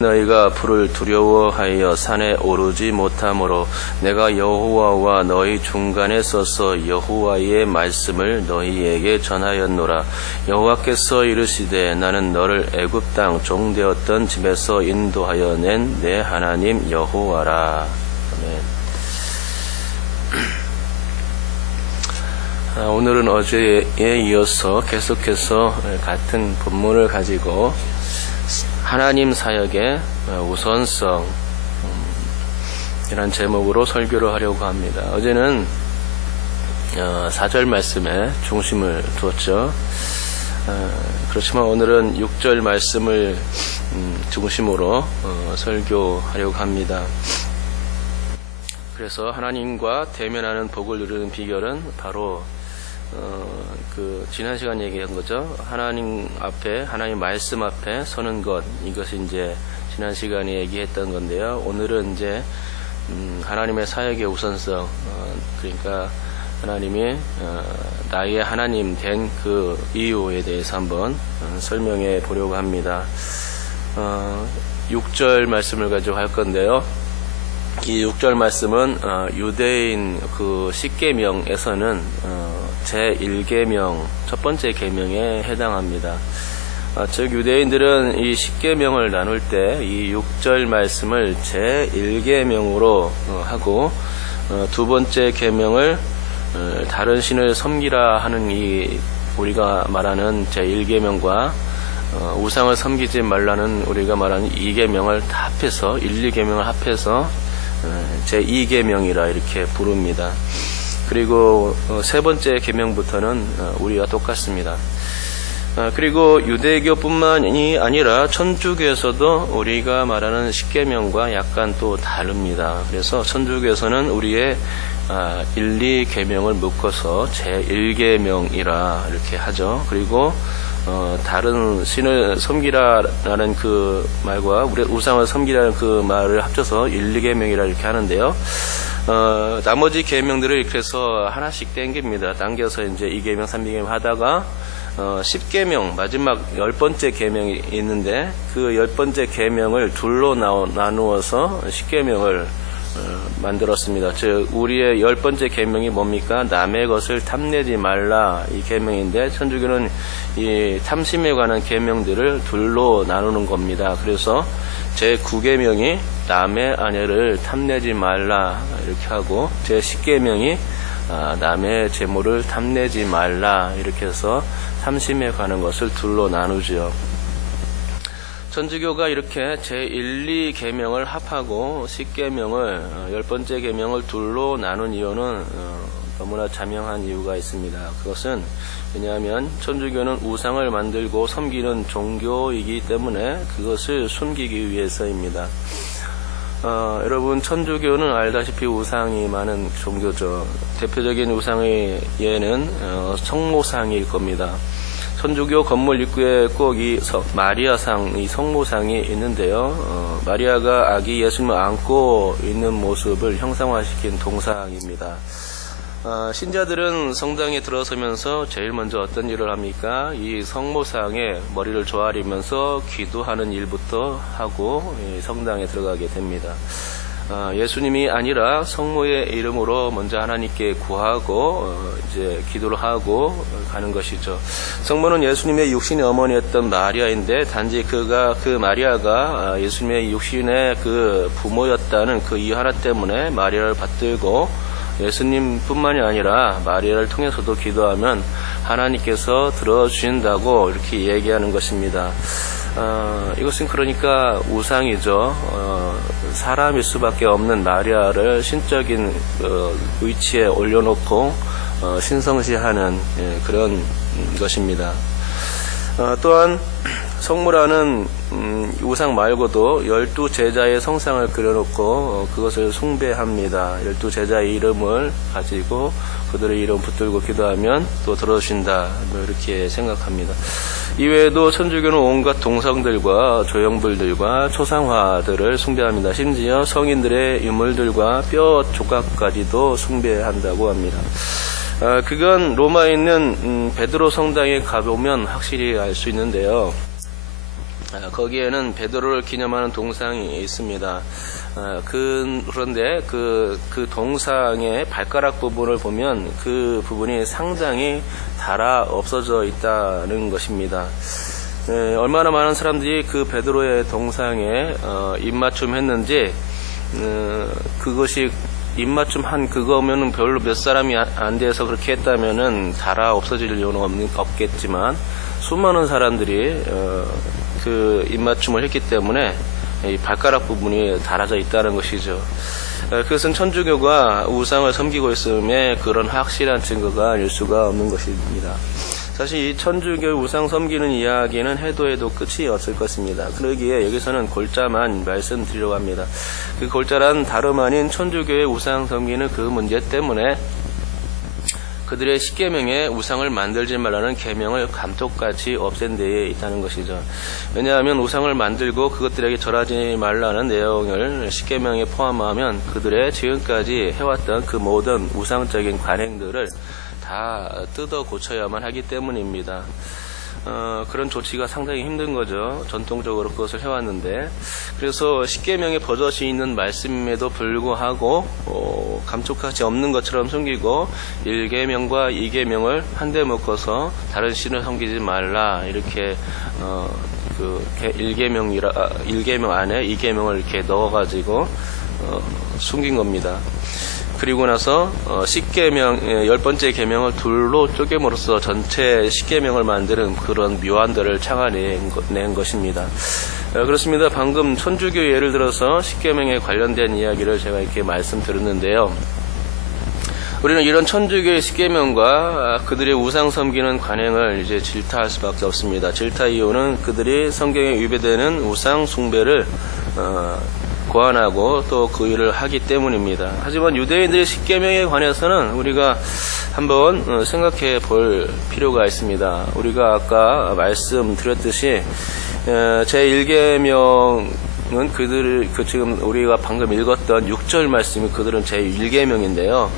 너희가 불을 두려워하여 산에 오르지 못하므로 내가 여호와와 너희 중간에 서서 여호와의 말씀을 너희에게 전하였노라. 여호와께서 이르시되 나는 너를 애굽 땅 종되었던 집에서 인도하여 낸 내 하나님 여호와라. 아멘. 오늘은 어제에 이어서 계속해서 같은 본문을 가지고 하나님 사역의 우선성 이란 제목으로 설교를 하려고 합니다. 어제는 4절 말씀에 중심을 두었죠. 그렇지만 오늘은 6절 말씀을 중심으로 설교하려고 합니다. 그래서 하나님과 대면하는 복을 누리는 비결은 바로 지난 시간 얘기한 거죠. 하나님 앞에, 하나님 말씀 앞에 서는 것, 이것이 이제 지난 시간에 얘기했던 건데요. 오늘은 이제 하나님의 사역의 우선성, 그러니까 하나님이 나의 하나님 된 그 이유에 대해서 한번 설명해 보려고 합니다. 6절 말씀을 가지고 할 건데요. 이 6절 말씀은 유대인 그 10계명에서는 제1계명, 첫 번째 계명에 해당합니다. 즉 유대인들은 이 10계명을 나눌 때 이 6절 말씀을 제1계명으로 하고 두 번째 계명을 다른 신을 섬기라 하는 이 우리가 말하는 제1계명과 우상을 섬기지 말라는 우리가 말하는 2계명을 다 합해서 1, 2계명을 합해서 제2계명이라 이렇게 부릅니다. 그리고 세 번째 계명부터는 우리와 똑같습니다. 그리고 유대교뿐만이 아니라 천주교에서도 우리가 말하는 10계명과 약간 또 다릅니다. 그래서 천주교에서는 우리의 1, 2계명을 묶어서 제1계명이라 이렇게 하죠. 그리고 다른 신을 섬기라라는 그 말과 우리 우상을 섬기라는 그 말을 합쳐서 1, 2계명이라 이렇게 하는데요. 나머지 계명들을 이렇게 해서 하나씩 땡깁니다. 당겨서 이제 2계명, 3계명 하다가 10계명, 마지막 10번째 계명이 있는데 그 10번째 계명을 둘로 나누어서 10계명을 만들었습니다. 즉 우리의 10번째 계명이 뭡니까? 남의 것을 탐내지 말라 이 계명인데 천주교는 이 탐심에 관한 계명들을 둘로 나누는 겁니다. 그래서 제9계명이 남의 아내를 탐내지 말라 이렇게 하고 제10계명이 남의 재물을 탐내지 말라 이렇게 해서 탐심에 관한 것을 둘로 나누죠. 천주교가 이렇게 제1, 2계명을 합하고 10계명을 10번째 계명을 둘로 나눈 이유는 너무나 자명한 이유가 있습니다. 그것은 왜냐하면 천주교는 우상을 만들고 섬기는 종교이기 때문에 그것을 숨기기 위해서입니다. 여러분 천주교는 알다시피 우상이 많은 종교죠. 대표적인 우상의 예는 성모상일 겁니다. 천주교 건물 입구에 꼭 이 마리아상, 이 성모상이 있는데요. 마리아가 아기 예수님을 안고 있는 모습을 형상화시킨 동상입니다. 신자들은 성당에 들어서면서 제일 먼저 어떤 일을 합니까? 이 성모상에 머리를 조아리면서 기도하는 일부터 하고 성당에 들어가게 됩니다. 예수님이 아니라 성모의 이름으로 먼저 하나님께 구하고 이제 기도를 하고 가는 것이죠. 성모는 예수님의 육신의 어머니였던 마리아인데 단지 그 마리아가 예수님의 육신의 그 부모였다는 그 이유 하나 때문에 마리아를 받들고 예수님뿐만이 아니라 마리아를 통해서도 기도하면 하나님께서 들어주신다고 이렇게 얘기하는 것입니다. 이것은 그러니까 우상이죠. 사람일 수밖에 없는 마리아를 신적인 위치에 올려놓고 신성시하는 그런 것입니다. 또한 성모라는 우상 말고도 12제자의 성상을 그려놓고 그것을 숭배합니다. 12제자의 이름을 가지고 그들의 이름 붙들고 기도하면 또 들어주신다 이렇게 생각합니다. 이외에도 천주교는 온갖 동상들과 조형물들과 초상화들을 숭배합니다. 심지어 성인들의 유물들과 뼈 조각까지도 숭배한다고 합니다. 그건 로마에 있는 베드로 성당에 가보면 확실히 알 수 있는데요. 거기에는 베드로를 기념하는 동상이 있습니다. 그런데 그 동상의 발가락 부분을 보면 그 부분이 상당히 닳아 없어져 있다는 것입니다. 얼마나 많은 사람들이 그 베드로의 동상에 입맞춤 했는지, 그것이 입맞춤 한 그거면은 별로 몇 사람이 안 돼서 그렇게 했다면은 닳아 없어질 이유는 없겠지만, 수많은 사람들이 그 입맞춤을 했기 때문에 이 발가락 부분이 닳아져 있다는 것이죠. 그것은 천주교가 우상을 섬기고 있음에 그런 확실한 증거가 아닐 수가 없는 것입니다. 사실 이 천주교 우상 섬기는 이야기는 해도 끝이 없을 것입니다. 그러기에 여기서는 골자만 말씀드리려고 합니다. 그 골자란 다름 아닌 천주교의 우상 섬기는 그 문제 때문에 그들의 십계명에 우상을 만들지 말라는 계명을 감독같이 없앤 데에 있다는 것이죠. 왜냐하면 우상을 만들고 그것들에게 절하지 말라는 내용을 십계명에 포함하면 그들의 지금까지 해왔던 그 모든 우상적인 관행들을 다 뜯어 고쳐야만 하기 때문입니다. 그런 조치가 상당히 힘든 거죠. 전통적으로 그것을 해왔는데, 그래서 십계명에 버젓이 있는 말씀임에도 불구하고 감쪽같이 없는 것처럼 숨기고 1계명과 2계명을 한데 묶어서 다른 신을 섬기지 말라, 이렇게 그 1계명 안에 2계명을 이렇게 넣어가지고 숨긴 겁니다. 그리고 나서 10계명, 10번째 계명을 둘로 쪼개므로써 전체 10계명을 만드는 그런 묘안들을 창아낸 것입니다. 그렇습니다. 방금 천주교 예를 들어서 10계명에 관련된 이야기를 제가 이렇게 말씀드렸는데요. 우리는 이런 천주교의 10계명과 그들의 우상 섬기는 관행을 이제 질타할 수밖에 없습니다. 질타 이유는 그들이 성경에 위배되는 우상 숭배를 고안하고 또 그 일을 하기 때문입니다. 하지만 유대인들의 십계명에 관해서는 우리가 한번 생각해 볼 필요가 있습니다. 우리가 아까 말씀드렸듯이 제1계명은 지금 우리가 방금 읽었던 6절 말씀이 그들은 제1계명인데요.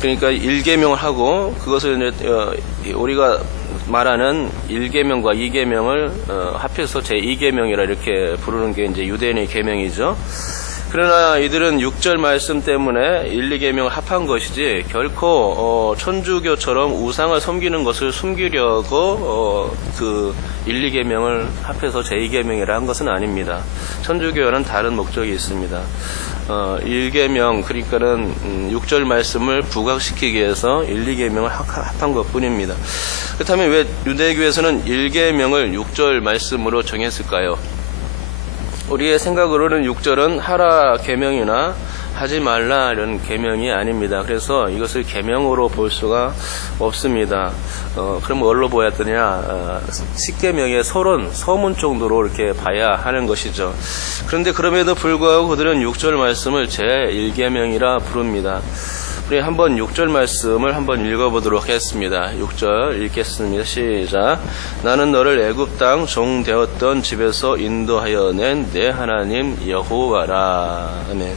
그러니까 1계명을 하고 그것을 이제 우리가 말하는 1계명과 2계명을 합해서 제2계명이라 이렇게 부르는 게 이제 유대인의 계명이죠. 그러나 이들은 6절 말씀 때문에 1, 2계명을 합한 것이지 결코 천주교처럼 우상을 섬기는 것을 숨기려고 그 1, 2계명을 합해서 제2계명이라 한 것은 아닙니다. 천주교와는 다른 목적이 있습니다. 1계명, 그러니까는 6절 말씀을 부각시키기 위해서 1, 2계명을 합한 것 뿐입니다. 그렇다면 왜 유대교에서는 1계명을 6절 말씀으로 정했을까요? 우리의 생각으로는 6절은 하라 계명이나 하지 말라 이런 계명이 아닙니다. 그래서 이것을 계명으로 볼 수가 없습니다. 그럼 뭘로 보아야 되냐? 10계명의 서문 정도로 이렇게 봐야 하는 것이죠. 그런데 그럼에도 불구하고 그들은 6절 말씀을 제1계명이라 부릅니다. 우리 한번 6절 말씀을 한번 읽어보도록 하겠습니다. 6절 읽겠습니다. 시작. 나는 너를 애굽 땅 종 되었던 집에서 인도하여 낸 내 하나님 여호와라. 아멘.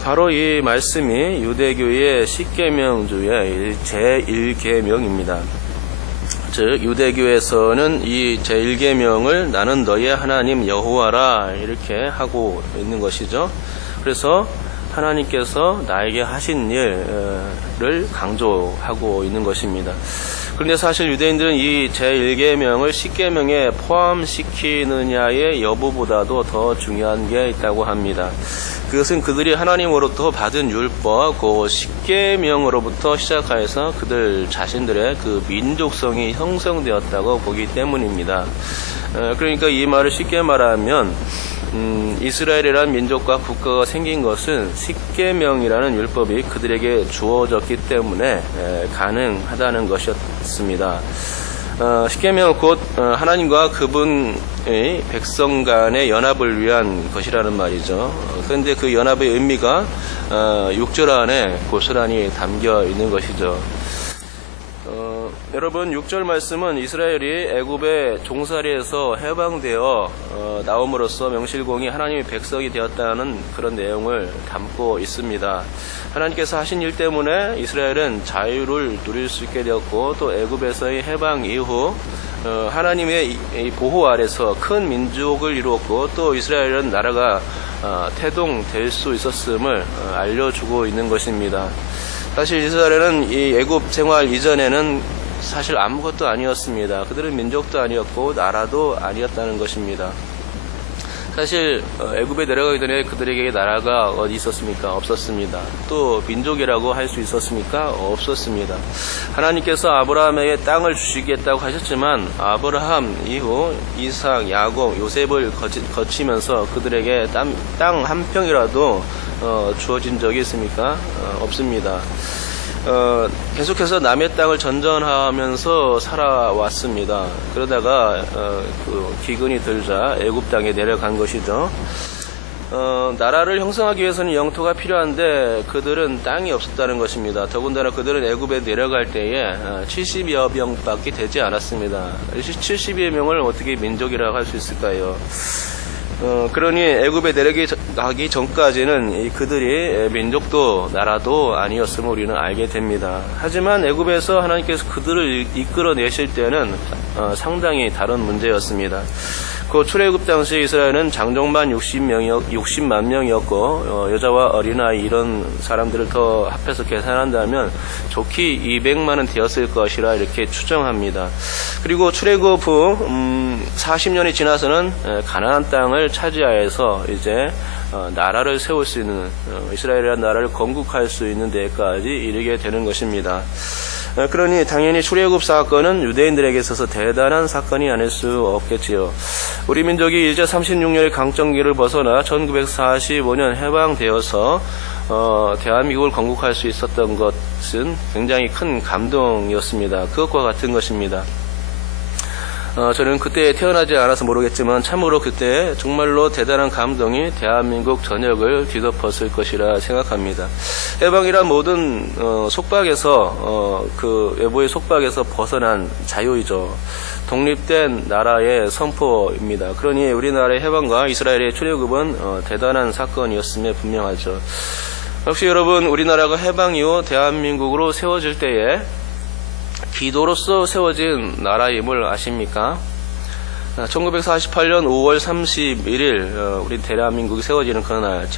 바로 이 말씀이 유대교의 10계명 중에 제1계명입니다. 즉 유대교에서는 이 제1계명을 나는 너의 하나님 여호와라 이렇게 하고 있는 것이죠. 그래서 하나님께서 나에게 하신 일을 강조하고 있는 것입니다. 그런데 사실 유대인들은 이 제1계명을 10계명에 포함시키느냐의 여부보다도 더 중요한 게 있다고 합니다. 그것은 그들이 하나님으로부터 받은 율법, 그 10계명으로부터 시작하여서 그들 자신들의 그 민족성이 형성되었다고 보기 때문입니다. 그러니까 이 말을 쉽게 말하면 이스라엘이라는 민족과 국가가 생긴 것은 10계명이라는 율법이 그들에게 주어졌기 때문에 가능하다는 것이었습니다. 10계명은 곧 하나님과 그분의 백성 간의 연합을 위한 것이라는 말이죠. 그런데 그 연합의 의미가 6절 안에 고스란히 담겨 있는 것이죠. 여러분 6절 말씀은 이스라엘이 애굽의 종살이에서 해방되어 나옴으로써 명실공히 하나님의 백성이 되었다는 그런 내용을 담고 있습니다. 하나님께서 하신 일 때문에 이스라엘은 자유를 누릴 수 있게 되었고 또 애굽에서의 해방 이후 하나님의 이 보호 아래서 큰 민족을 이루었고 또 이스라엘은 나라가 태동될 수 있었음을 알려주고 있는 것입니다. 사실 이스라엘은 이 애굽 생활 이전에는 사실 아무것도 아니었습니다. 그들은 민족도 아니었고 나라도 아니었다는 것입니다. 사실 애굽에 내려가기 전에 그들에게 나라가 어디 있었습니까? 없었습니다. 또 민족이라고 할 수 있었습니까? 없었습니다. 하나님께서 아브라함에게 땅을 주시겠다고 하셨지만 아브라함 이후 이삭, 야곱, 요셉을 거치면서 그들에게 땅 한 평이라도 주어진 적이 있습니까? 없습니다. 계속해서 남의 땅을 전전하면서 살아왔습니다. 그러다가 그 기근이 들자 애굽 땅에 내려간 것이죠. 나라를 형성하기 위해서는 영토가 필요한데 그들은 땅이 없었다는 것입니다. 더군다나 그들은 애굽에 내려갈 때에 70여 명밖에 되지 않았습니다. 70여 명을 어떻게 민족이라고 할 수 있을까요? 그러니 애굽에 내려가기 전까지는 그들이 민족도 나라도 아니었음을 우리는 알게 됩니다. 하지만 애굽에서 하나님께서 그들을 이끌어내실 때는 상당히 다른 문제였습니다. 그 출애굽 당시 이스라엘은 장정만 60만 명이었고 여자와 어린아이 이런 사람들을 더 합해서 계산한다면 좋게 200만은 되었을 것이라 이렇게 추정합니다. 그리고 출애굽 후 40년이 지나서는 가나안 땅을 차지하여서 이제 나라를 세울 수 있는 이스라엘이라는 나라를 건국할 수 있는 데까지 이르게 되는 것입니다. 그러니 당연히 출애굽 사건은 유대인들에게 있어서 대단한 사건이 아닐 수 없겠지요. 우리 민족이 이제 36년의 강점기를 벗어나 1945년 해방되어서 대한민국을 건국할 수 있었던 것은 굉장히 큰 감동이었습니다. 그것과 같은 것입니다. 저는 그때 태어나지 않아서 모르겠지만 참으로 그때 정말로 대단한 감동이 대한민국 전역을 뒤덮었을 것이라 생각합니다. 해방이란 모든 속박에서 그 외부의 속박에서 벗어난 자유이죠. 독립된 나라의 선포입니다. 그러니 우리나라의 해방과 이스라엘의 출애굽은 대단한 사건이었음에 분명하죠. 역시 여러분 우리나라가 해방 이후 대한민국으로 세워질 때에 기도로서 세워진 나라임을 아십니까? 1948년 5월 31일 우리 대한민국이 세워지는 그날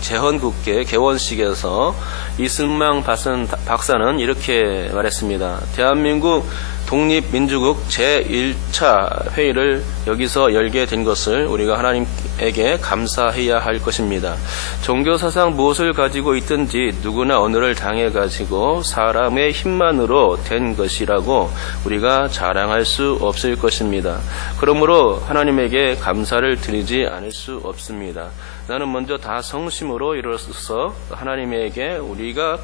제헌국회 개원식에서 이승만 박사는 이렇게 말했습니다. 대한민국 독립민주국 제1차 회의를 여기서 열게 된 것을 우리가 하나님에게 감사해야 할 것입니다. 종교사상 무엇을 가지고 있든지 누구나 오늘을 당해가지고 사람의 힘만으로 된 것이라고 우리가 자랑할 수 없을 것입니다. 그러므로 하나님에게 감사를 드리지 않을 수 없습니다. 나는 먼저 다 성심으로 이루어서 하나님에게 우리가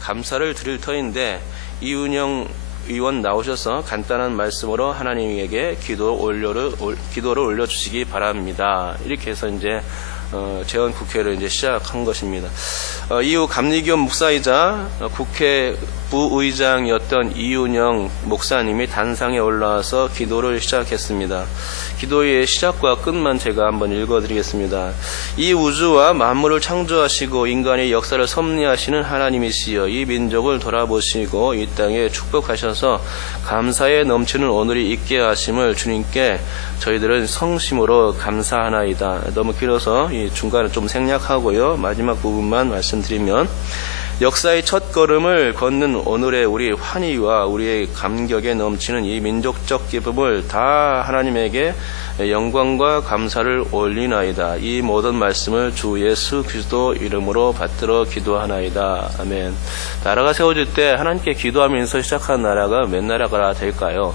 감사를 드릴 터인데 이은영 의원 나오셔서 간단한 말씀으로 하나님에게 기도를 올려주시기 바랍니다. 이렇게 해서 이제 제헌국회를 이제 시작한 것입니다. 이후 감리교 목사이자 국회 부의장이었던 이윤영 목사님이 단상에 올라와서 기도를 시작했습니다. 기도의 시작과 끝만 제가 한번 읽어드리겠습니다. 이 우주와 만물을 창조하시고 인간의 역사를 섭리하시는 하나님이시여 이 민족을 돌아보시고 이 땅에 축복하셔서 감사에 넘치는 오늘이 있게 하심을 주님께 저희들은 성심으로 감사하나이다. 너무 길어서 이 중간에 좀 생략하고요. 마지막 부분만 말씀드리면 역사의 첫 걸음을 걷는 오늘의 우리 환희와 우리의 감격에 넘치는 이 민족적 기쁨을 다 하나님에게 영광과 감사를 올리나이다. 이 모든 말씀을 주 예수 그리스도 이름으로 받들어 기도하나이다. 아멘. 나라가 세워질 때 하나님께 기도하면서 시작한 나라가 몇 나라가 될까요?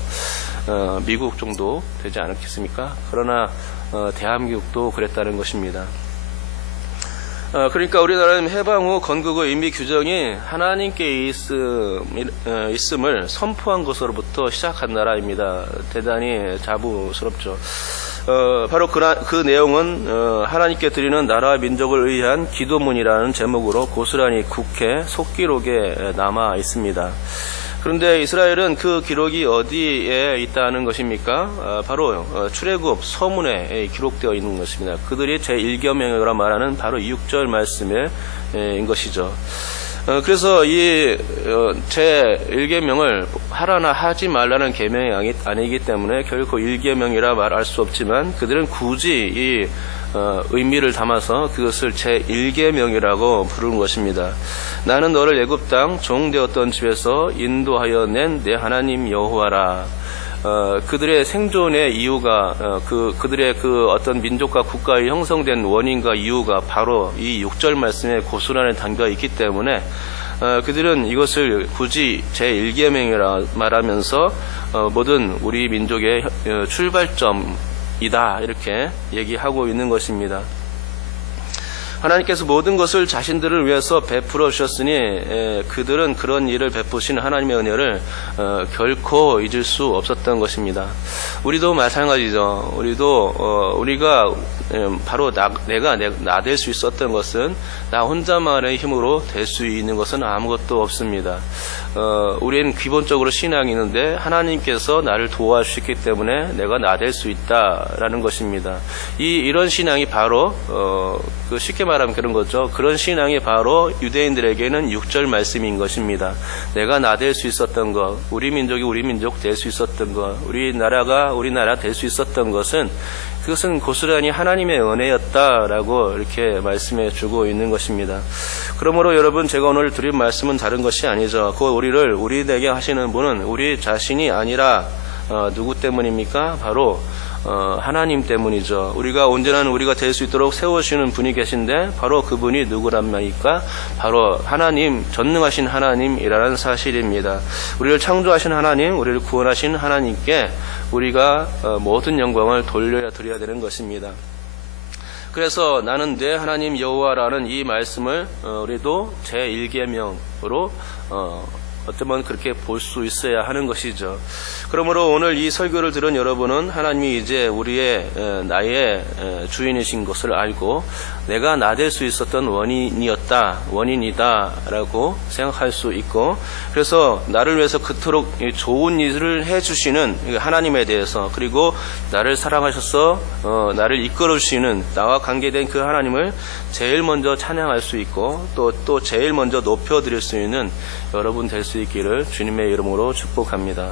미국 정도 되지 않았겠습니까? 그러나 대한민국도 그랬다는 것입니다. 그러니까 우리나라는 해방 후 건국 후 임기 규정이 하나님께 있음을 선포한 것으로부터 시작한 나라입니다. 대단히 자부스럽죠. 바로 그 내용은 하나님께 드리는 나라와 민족을 위한 기도문이라는 제목으로 고스란히 국회 속기록에 남아 있습니다. 그런데 이스라엘은 그 기록이 어디에 있다는 것입니까? 바로 출애굽 서문에 기록되어 있는 것입니다. 그들이 제1계명이라 말하는 바로 이 6절 말씀에 인 것이죠. 그래서 이 제1계명을 하라나 하지 말라는 계명이 아니기 때문에 결코 1계명이라 말할 수 없지만 그들은 굳이 이 의미를 담아서 그것을 제1계명이라고 부르는 것입니다. 나는 너를 애굽 땅 종되었던 집에서 인도하여 낸 내 하나님 여호와라. 그들의 생존의 이유가 그들의 그 어떤 민족과 국가의 형성된 원인과 이유가 바로 이 6절 말씀에 고스란히 담겨 있기 때문에 그들은 이것을 굳이 제1계명이라 말하면서 모든 우리 민족의 출발점이다 이렇게 얘기하고 있는 것입니다. 하나님께서 모든 것을 자신들을 위해서 베풀어 주셨으니 그들은 그런 일을 베푸신 하나님의 은혜를 결코 잊을 수 없었던 것입니다. 우리도 마찬가지죠. 우리가 바로 내가 될 수 있었던 것은 나 혼자만의 힘으로 될 수 있는 것은 아무것도 없습니다. 우리는 기본적으로 신앙이 있는데 하나님께서 나를 도와주셨기 때문에 내가 나 될 수 있다라는 것입니다. 이런 신앙이 바로 쉽게 말하면 그런 거죠. 그런 신앙이 바로 유대인들에게는 6절 말씀인 것입니다. 내가 나 될 수 있었던 것, 우리 민족이 우리 민족 될 수 있었던 것, 우리나라가 우리나라 될 수 있었던 것은 그것은 고스란히 하나님의 은혜였다라고 이렇게 말씀해 주고 있는 것입니다. 그러므로 여러분 제가 오늘 드릴 말씀은 다른 것이 아니죠. 그 우리에게 하시는 분은 우리 자신이 아니라 누구 때문입니까? 바로 하나님 때문이죠. 우리가 온전한 우리가 될 수 있도록 세우시는 분이 계신데 바로 그분이 누구란 말입니까? 바로 하나님, 전능하신 하나님이라는 사실입니다. 우리를 창조하신 하나님, 우리를 구원하신 하나님께 우리가 모든 영광을 돌려드려야 되는 것입니다. 그래서 나는 내 하나님 여호와라는 이 말씀을 우리도 제1계명으로 어쩌면 그렇게 볼 수 있어야 하는 것이죠. 그러므로 오늘 이 설교를 들은 여러분은 하나님이 이제 나의 주인이신 것을 알고 내가 나 될 수 있었던 원인이다라고 생각할 수 있고, 그래서 나를 위해서 그토록 좋은 일을 해주시는 하나님에 대해서, 그리고 나를 사랑하셔서 나를 이끌어주시는 나와 관계된 그 하나님을 제일 먼저 찬양할 수 있고 또 제일 먼저 높여드릴 수 있는 여러분 될 수 있기를 주님의 이름으로 축복합니다.